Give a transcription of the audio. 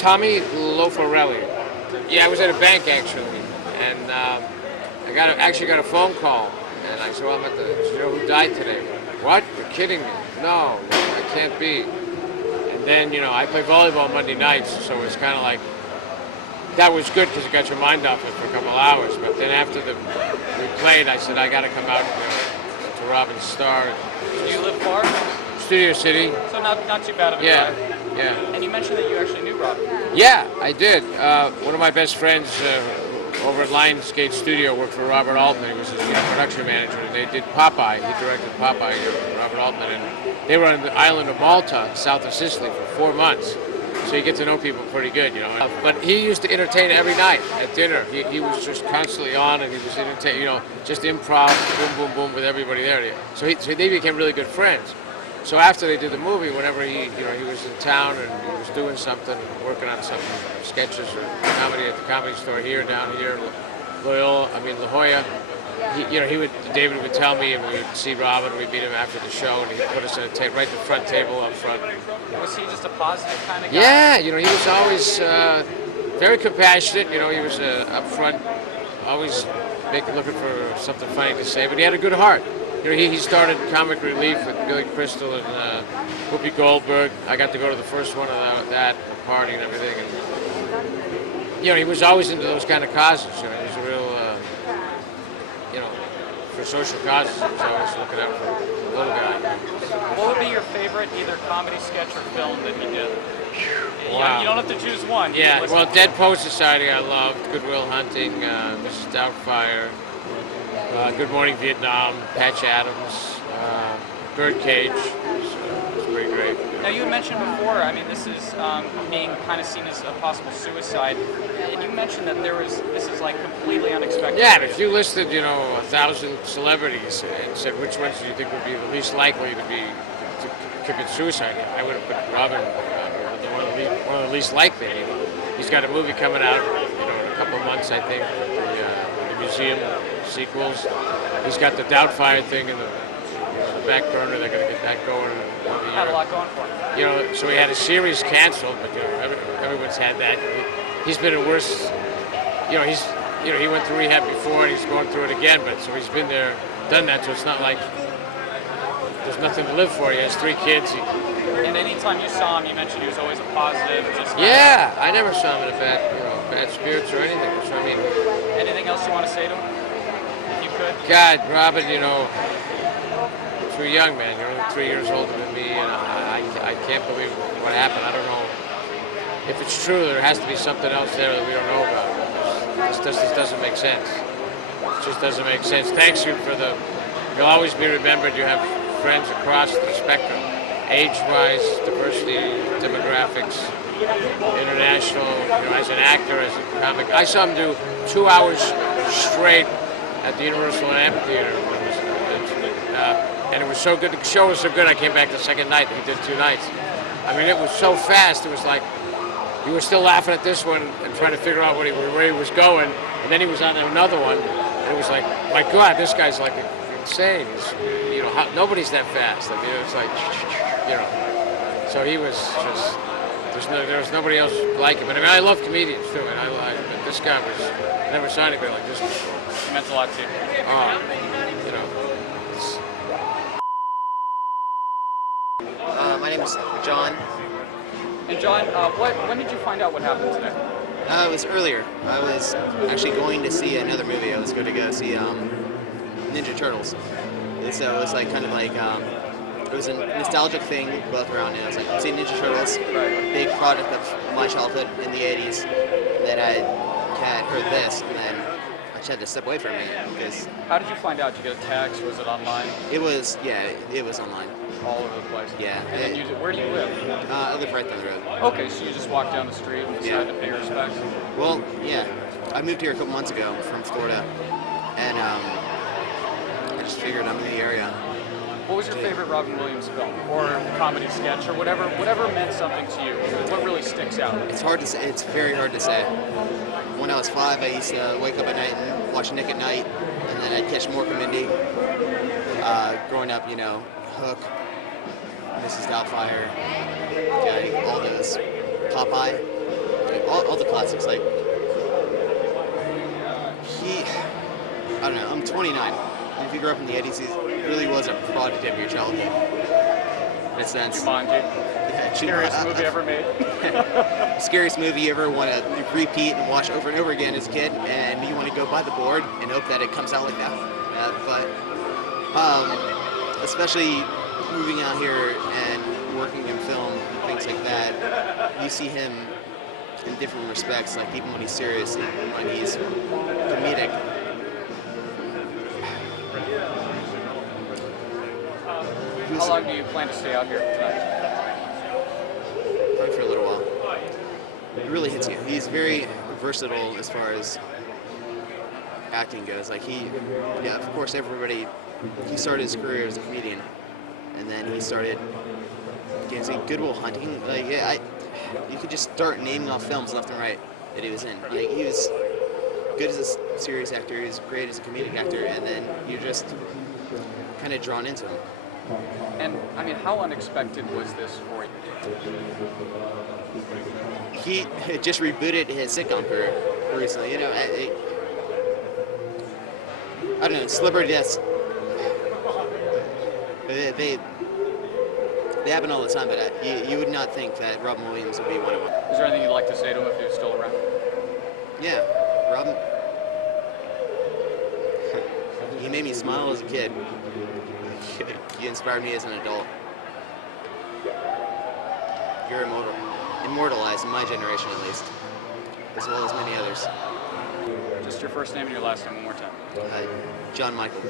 Tommy Lofarelli. Yeah, I was at a bank actually, and actually got a phone call, and I said, "Well, I'm at the. Do you know who died today?" What? You're kidding me? No, I can't be. And then I play volleyball Monday nights, so it's kind of like that was good because it got your mind off it for a couple hours. But then after we played, I said I got to come out to Robin's Star. Do you live far? Studio City. So not too bad of a Yeah, drive. yeah. And you mentioned that you actually knew Robin. Yeah, I did. One of my best friends over at Lionsgate Studio worked for Robert Altman. He was his production manager. And they did Popeye. He directed Popeye, Robert Altman. And they were on the island of Malta, south of Sicily, for 4 months. So you get to know people pretty good, But he used to entertain every night at dinner. He was just constantly on, and he was entertaining, just improv, boom, boom, boom, with everybody there. So they became really good friends. So after they did the movie, whenever he was in town and he was doing something, working on something, sketches or comedy at the Comedy Store here, down here, La Jolla. David would tell me, and we would see Robin, and we'd meet him after the show, and he'd put us in right in the front table up front. Was he just a positive kind of guy? Yeah, he was always very compassionate. He was up front, always looking for something funny to say, but he had a good heart. He started Comic Relief with Billy Crystal and Whoopi Goldberg. I got to go to the first one of that party and everything. And, he was always into those kind of causes. He was a real, for social causes. He was always looking out for the little guy. What would be your favorite either comedy sketch or film that he did? Wow. You don't have to choose one. Yeah, well, Dead Poet Society I loved, Good Will Hunting, Mrs. Doubtfire, Good Morning Vietnam, Patch Adams, Birdcage. It's pretty great. Now you had mentioned before, this is being kind of seen as a possible suicide, and you mentioned that this is like completely unexpected. Yeah, if you listed, 1,000 celebrities and said which ones do you think would be the least likely to commit suicide, I would have put Robin one of the least likely. He's got a movie coming out, in a couple of months, I think, the museum sequels. He's got the Doubtfire thing in the back burner. They're going to get that going. Had a lot going for him. So he had a series canceled, but everyone's had that. He's been in worse. He went through rehab before, and he's going through it again. But so he's been there, done that. So it's not like there's nothing to live for. He has 3 kids. And anytime you saw him, you mentioned he was always a positive. Yeah, I never saw him in a bad spirits or anything. So anything else you want to say to him? If you could. God, Robin, too young, man. You're only 3 years older than me, and I can't believe what happened. I don't know if it's true. There has to be something else there that we don't know about. This doesn't make sense. It just doesn't make sense. Thanks you for You'll always be remembered. You have friends across the spectrum, age-wise, diversity, demographics, international. As an actor, as a comic, I saw him do 2 hours straight at the Universal Amphitheater. And it was so good. The show was so good. I came back the second night. He did 2 nights. It was so fast. It was like you were still laughing at this one and trying to figure out where he was going. And then he was on another one, and it was like, my God, this guy's like insane. Nobody's that fast. It's like, So he was just. There was nobody else like him. I love comedians too, but this guy I never saw anybody like this before. It meant a lot to you. My name is John. And John, when did you find out what happened today? It was earlier. I was actually going to see another movie. I was going to go see Ninja Turtles. And so it was like kind of like it was a nostalgic thing both around it. I was like, see Ninja Turtles, big product of my childhood in the 80s. Then I had heard this, and then I just had to step away from it because. How did you find out? Did you get a text? Was it online? It was online. All over the place. Yeah. And then where do you live? I live right down the road. Okay, so you just walked down the street and decided to pay your respects? Well, yeah. I moved here a couple months ago from Florida, and I just figured I'm in the area. What was your favorite Robin Williams film, or comedy sketch, or whatever meant something to you? What really sticks out? It's hard to say. It's very hard to say. When I was 5, I used to wake up at night and watch Nick at Night, and then I'd catch Mork and Mindy. Growing up, Hook, Mrs. Doubtfire, all those. Popeye. classics. Like I don't know. I'm 29. And if you grew up in the 80s, he really was a product of your childhood. In a sense. Jumanji. Yeah, Scariest movie ever made. Scariest movie you ever want to repeat and watch over and over again as a kid, and you want to go by the board and hope that it comes out like that. But especially moving out here and working in film and things like that, you see him in different respects, like even when he's serious and when he's comedic. How long do you plan to stay out here tonight? Probably for a little while. It really hits you. He's very versatile as far as acting goes. Like of course, he started his career as a comedian, and then he started getting Good Will Hunting. Like, you could just start naming off films left and right that he was in. Like, he was good as a serious actor, he was great as a comedic actor, and then you're just kind of drawn into him. And I mean, how unexpected was this for you? He had just rebooted his sitcom career recently. You know, I don't know, celebrity deaths. They happen all the time, but you would not think that Robin Williams would be one of them. Is there anything you'd like to say to him if he was still around? Yeah, Robin. He made me smile as a kid. He inspired me as an adult. You're immortalized in my generation, at least, as well as many others. Just your first name and your last name one more time. John Michael.